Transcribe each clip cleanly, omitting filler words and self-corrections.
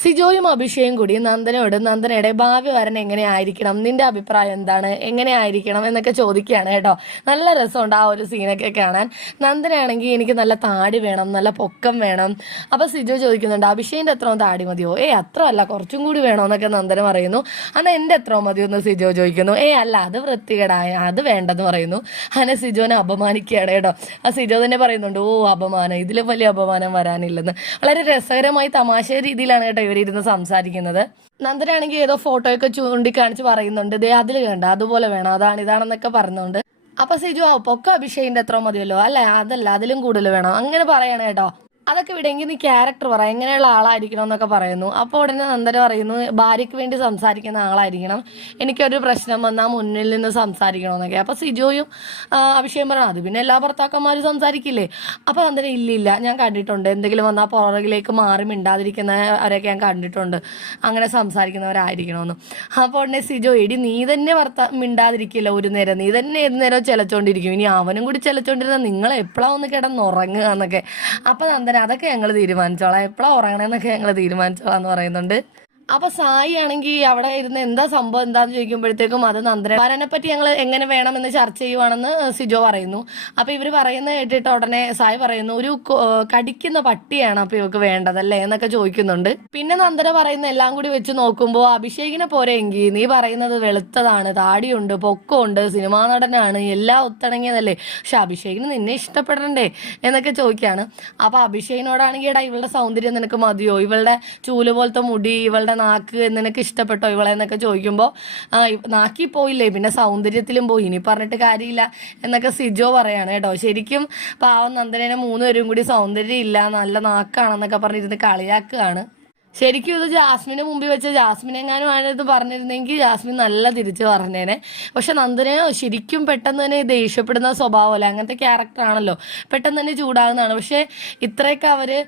സിജോയും അഭിഷേകും കൂടി നന്ദനയുടെ ഭാവി വരൻ എങ്ങനെയായിരിക്കണം, നിന്റെ അഭിപ്രായം എന്താണ്, എങ്ങനെയായിരിക്കണം എന്നൊക്കെ ചോദിക്കുകയാണ് കേട്ടോ. നല്ല രസമുണ്ട് ആ ഒരു സീനൊക്കെ കാണാൻ. നന്ദനയാണെങ്കിൽ എനിക്ക് നല്ല താടി വേണം, നല്ല പൊക്കം വേണം. അപ്പൊ സിജോ ചോദിക്കുന്നുണ്ട് അഭിഷേകിന്റെ എത്രയും താടി മതിയോ? അത്ര അല്ല, കുറച്ചും കൂടി വേണോ എന്നൊക്കെ നന്ദന പറയുന്നു. എന്നാൽ എന്റെ എത്രയോ മതിയോ എന്ന് സിജോ ചോദിക്കുന്നു. അല്ല, അത് വൃത്തികേടായ, അത് വേണ്ടെന്ന് പറയുന്നു. അങ്ങനെ സിജോനെ അപമാനിക്കുകയാണ് കേട്ടോ. ആ സിജോ തന്നെ പറയുന്നുണ്ട്, അപമാനം, ഇതിലും വലിയ അപമാനം വരാനില്ലെന്ന്. വളരെ രസകരമായി തമാശ രീതിയിലാണ് കേട്ടോ ഇവരിരുന്ന് സംസാരിക്കുന്നത്. നന്ദനാണെങ്കിൽ ഏതോ ഫോട്ടോയൊക്കെ ചൂണ്ടിക്കാണിച്ച് പറയുന്നുണ്ട്, ദേ അതിൽ കണ്ട അതുപോലെ വേണം, ഇതാണെന്നൊക്കെ പറഞ്ഞുകൊണ്ട്. അപ്പൊ സിജു പൊക്ക അഭിഷേകിന്റെ എത്ര മതിയല്ലോ, അല്ല അതല്ല അതിലും കൂടുതൽ വേണം അങ്ങനെ പറയണ കേട്ടോ. അതൊക്കെ വിടെങ്കിൽ നീ ക്യാരക്ടർ പറ, എങ്ങനെയുള്ള ആളായിരിക്കണം എന്നൊക്കെ പറയുന്നു. അപ്പോൾ ഉടനെ നന്ദന പറയുന്നു ഭാര്യയ്ക്ക് വേണ്ടി സംസാരിക്കുന്ന ആളായിരിക്കണം, എനിക്കൊരു പ്രശ്നം വന്നാൽ മുന്നിൽ നിന്ന് സംസാരിക്കണമെന്നൊക്കെ. അപ്പോൾ സിജോയും അഭിഷേകം പറയണം അത് പിന്നെ എല്ലാ ഭർത്താക്കന്മാരും സംസാരിക്കില്ലേ. അപ്പോൾ നന്ദന ഇല്ലില്ല, ഞാൻ കണ്ടിട്ടുണ്ട്, എന്തെങ്കിലും വന്നാൽ പുറകിലേക്ക് മാറി മിണ്ടാതിരിക്കുന്നവരെയൊക്കെ ഞാൻ കണ്ടിട്ടുണ്ട്, അങ്ങനെ സംസാരിക്കുന്നവരായിരിക്കണമെന്ന്. അപ്പോൾ ഉടനെ സിജോ നീ തന്നെ മിണ്ടാതിരിക്കില്ല ഒരു നേരം, നീ തന്നെ ഏത് നേരം ചിലച്ചോണ്ടിരിക്കും, ഇനി അവനും കൂടി ചിലച്ചോണ്ടിരുന്ന നിങ്ങൾ എപ്പോഴാണ് ഒന്ന് കിടന്നുറങ്ങുക എന്നൊക്കെ. അപ്പോൾ നന്ദന അതൊക്കെ ഞങ്ങൾ തീരുമാനിച്ചോളാം, എപ്പോഴാണ് ഉറങ്ങണമെന്നൊക്കെ ഞങ്ങൾ തീരുമാനിച്ചോളാം എന്ന് പറയുന്നുണ്ട്. അപ്പൊ സായി ആണെങ്കിൽ അവിടെ ഇരുന്ന് എന്താ സംഭവം എന്താന്ന് ചോദിക്കുമ്പോഴത്തേക്കും അത് വരനെ പറ്റി ഞങ്ങൾ എങ്ങനെ വേണമെന്ന് ചർച്ച ചെയ്യുവാണെന്ന് സിജോ പറയുന്നു. അപ്പൊ ഇവര് പറയുന്നത് കേട്ടിട്ട് ഉടനെ സായി പറയുന്നു ഒരു കടിക്കുന്ന പട്ടിയാണ് അപ്പൊ ഇവർക്ക് വേണ്ടതല്ലേ എന്നൊക്കെ ചോദിക്കുന്നുണ്ട്. പിന്നെ നന്ദന പറയുന്ന എല്ലാം കൂടി വെച്ച് നോക്കുമ്പോൾ അഭിഷേകിനെ പോരെങ്കിൽ നീ പറയുന്നത് വെളുത്തതാണ്, താടിയുണ്ട്, പൊക്കമുണ്ട്, സിനിമാ നടനാണ്, എല്ലാം ഒത്തിണങ്ങിയതല്ലേ, പക്ഷെ അഭിഷേകിന് നിന്നെ ഇഷ്ടപ്പെടണ്ടേ എന്നൊക്കെ ചോദിക്കാണ്. അപ്പൊ അഭിഷേകിനോടാണെങ്കിൽ എടാ ഇവളുടെ സൗന്ദര്യം നിനക്ക് മതിയോ, ഇവളുടെ ചൂല് പോലത്തെ മുടി, ഇവളുടെ നാക്ക് നിനക്ക് ഇഷ്ടപ്പെട്ടോ ഇവളെ എന്നൊക്കെ ചോദിക്കുമ്പോൾ നാക്കി പോയില്ലേ, പിന്നെ സൗന്ദര്യത്തിലും പോയി, ഇനി പറഞ്ഞിട്ട് കാര്യമില്ല എന്നൊക്കെ സിജോ പറയാണ് കേട്ടോ. ശരിക്കും പാവം നന്ദനേനെ 3 പേരും കൂടി സൗന്ദര്യം ഇല്ല, നല്ല നാക്കാണെന്നൊക്കെ പറഞ്ഞിരുന്ന് കളിയാക്കുകയാണ്. ശരിക്കും ഇത് ജാസ്മിനെ മുമ്പിൽ വെച്ച ജാസ്മിൻ എങ്ങാനും ആണിത് പറഞ്ഞിരുന്നെങ്കിൽ ജാസ്മിൻ നല്ല തിരിച്ച് പറഞ്ഞേനെ. പക്ഷെ നന്ദന ശരിക്കും പെട്ടെന്ന് തന്നെ ദേഷ്യപ്പെടുന്ന സ്വഭാവമല്ല, അങ്ങനത്തെ ക്യാരക്ടറാണല്ലോ, പെട്ടെന്ന് തന്നെ ചൂടാകുന്നതാണ്. പക്ഷെ ഇത്രയൊക്കെ അവര്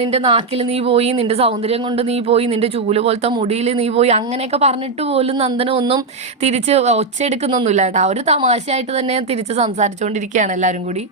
നിന്റെ നാക്കിൽ നീ പോയി, നിന്റെ സൗന്ദര്യം കൊണ്ട് നീ പോയി, നിന്റെ ചൂല് പോലത്തെ മുടിയിൽ നീ പോയി, അങ്ങനെയൊക്കെ പറഞ്ഞിട്ട് പോലും നന്ദന ഒന്നും തിരിച്ച് ഒച്ചയെടുക്കുന്നൊന്നുമില്ല കേട്ടോ. ഒരു തമാശയായിട്ട് തന്നെ തിരിച്ച് സംസാരിച്ചുകൊണ്ടിരിക്കുകയാണ് എല്ലാവരും കൂടി.